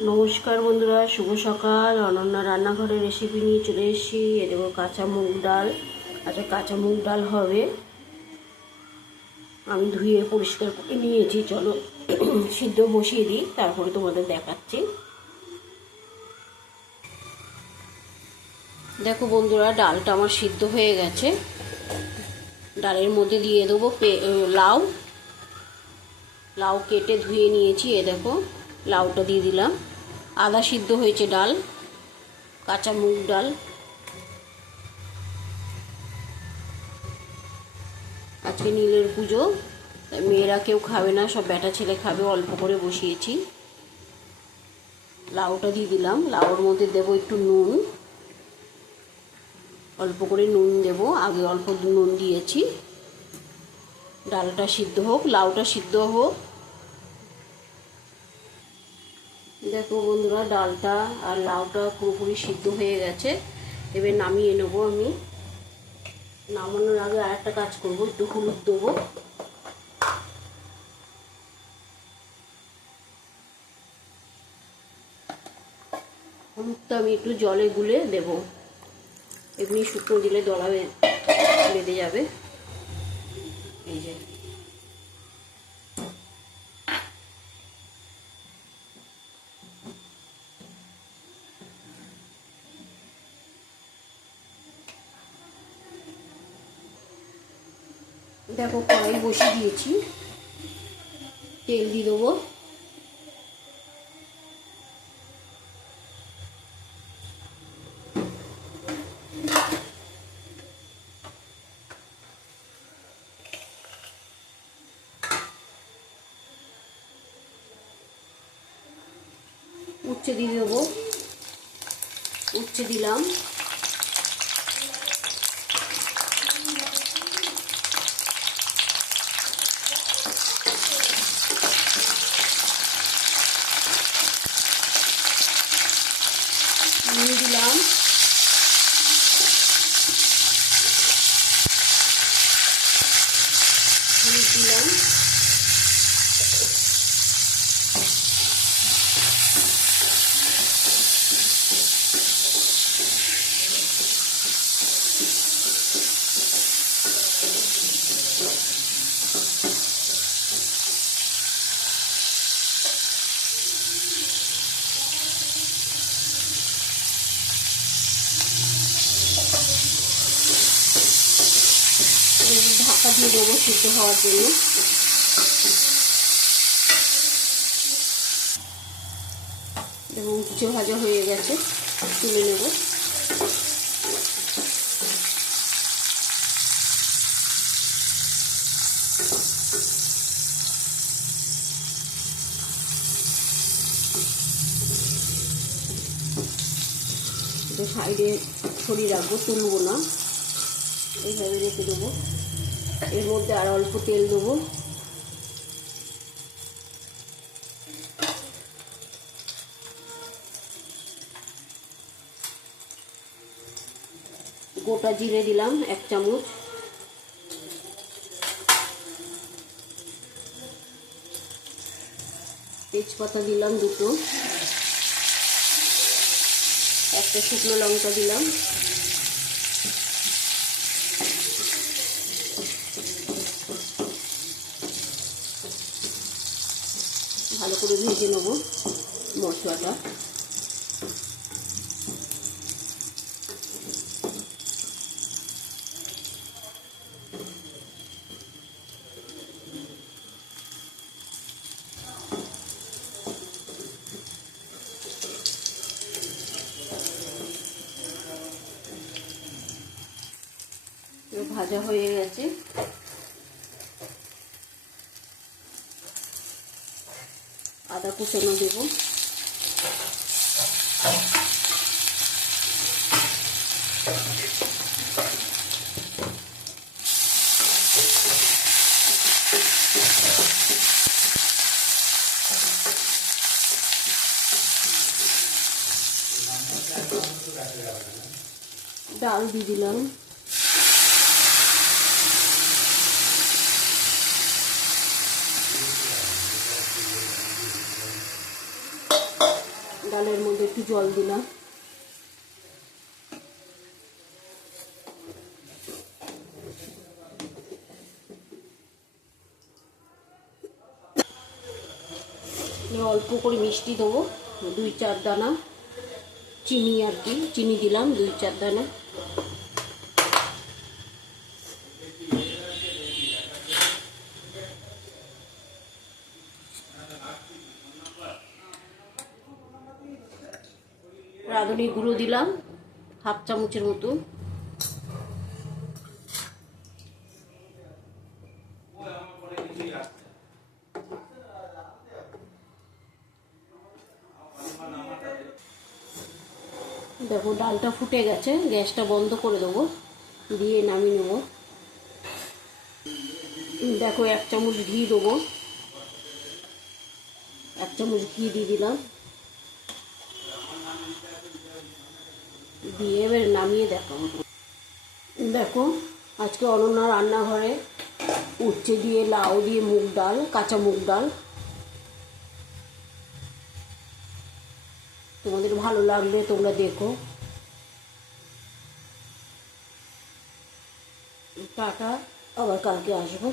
নমস্কার বন্ধুরা, শুভ সকাল। অনন্যা রান্নাঘরের রেসিপি নিয়ে চলে এসেছি। এ দেখো কাঁচা মুগ ডাল। আচ্ছা, কাঁচা মুগ ডাল হবে। আমি ধুয়ে পরিষ্কার করে নিয়েছি। চলো সিদ্ধ বসিয়ে দিই, তারপরে তোমাদের দেখাচ্ছি। দেখো বন্ধুরা, ডালটা আমার সিদ্ধ হয়ে গেছে। ডালের মধ্যে দিয়ে দেবো লাউ। লাউ কেটে ধুয়ে নিয়েছি। এ দেখো লাউটা দিয়ে দিলাম। আদা সিদ্ধ হয়েছে ডাল, কাঁচা মুগ ডাল। আজকে নীলের পুজো, মেয়েরা কেউ খাবে না, সব বেটা ছেলে খাবে। অল্প করে বসিয়েছি। লাউটা দিয়ে দিলাম। লাউর মধ্যে দেবো একটু নুন, অল্প করে নুন দেব। আগে অল্প নুন দিয়েছি। ডালটা সিদ্ধ হোক, লাউটা সিদ্ধ হোক। দেখো বন্ধুরা, ডালটা আর লাউটা পুরোপুরি সিদ্ধ হয়ে গেছে। এবার নামিয়ে নেবো আমি। নামানোর আগে আর একটা কাজ করবো, একটু হলুদ দেবো। হলুদটা আমি একটু জলে গুলে দেব। এমনি শুকনো দিলে দলা বেঁধে যাবে। এই যে দেখো, কড়াই বসিয়ে দিয়েছি। তেল দিয়ে দেবো। উচ্ছে দিয়ে দেবো। উচ্ছে দিলাম। নুন দিলাম। হলুদ দিলাম। ঢাকা দিয়ে দেবো সিদ্ধ হওয়ার জন্য। এবং উচ্ছে ভাজা হয়ে গেছে, তুলে নেব। সাইডে ছড়িয়ে রাখবো, তুলবো না, এইভাবে রেখে দেবো। এর মধ্যে আর অল্প তেল দেবো। গোটা জিরে দিলাম 1 চামচ। তেজপাতা দিলাম 2টো। একটা শুকনো লঙ্কা দিলাম। ভালো করে ভেজে নেব মশলাটা। ভাজা হয়ে গেছে। আদা কুচানো দেব। ডাল দিয়ে দিলাম। ডালের মধ্যে একটু জল দিলাম। অল্প করে মিষ্টি দেবো, 2-4 দানা চিনি, আর কি চিনি দিলাম 2-4 দানা। রাঁধুনি গুঁড়ো দিলাম 1/2 চামচের মতো। দেখো ডালটা ফুটে গেছে, গ্যাসটা বন্ধ করে দেবো, দিয়ে নামিয়ে নেব। দেখো 1 চামচ ঘি দেবো, 1 চামচ ঘি দিয়ে দিলাম, দিয়ে এবার নামিয়ে দেখাবো। দেখো আজকে অনন্যা রান্নাঘরে উচ্ছে দিয়ে, লাউ দিয়ে মুগ ডাল, কাঁচা মুগ ডাল। তোমাদের ভালো লাগলে তোমরা দেখো। টাটা, আবার কালকে আসবো।